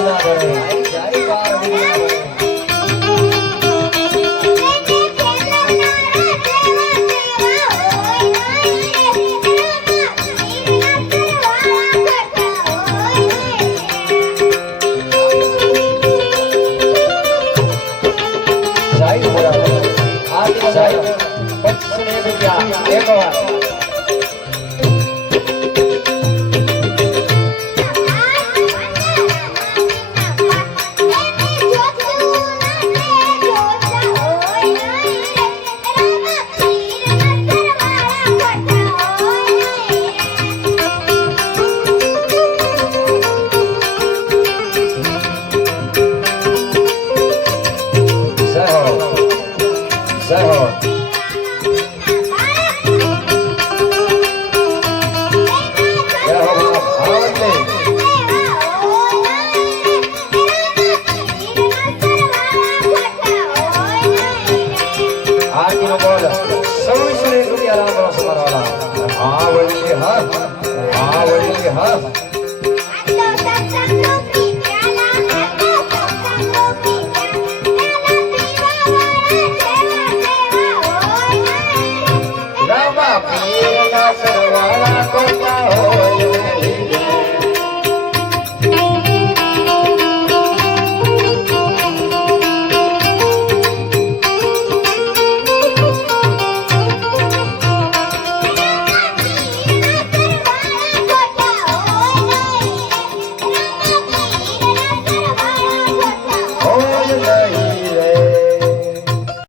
Obrigado. 没办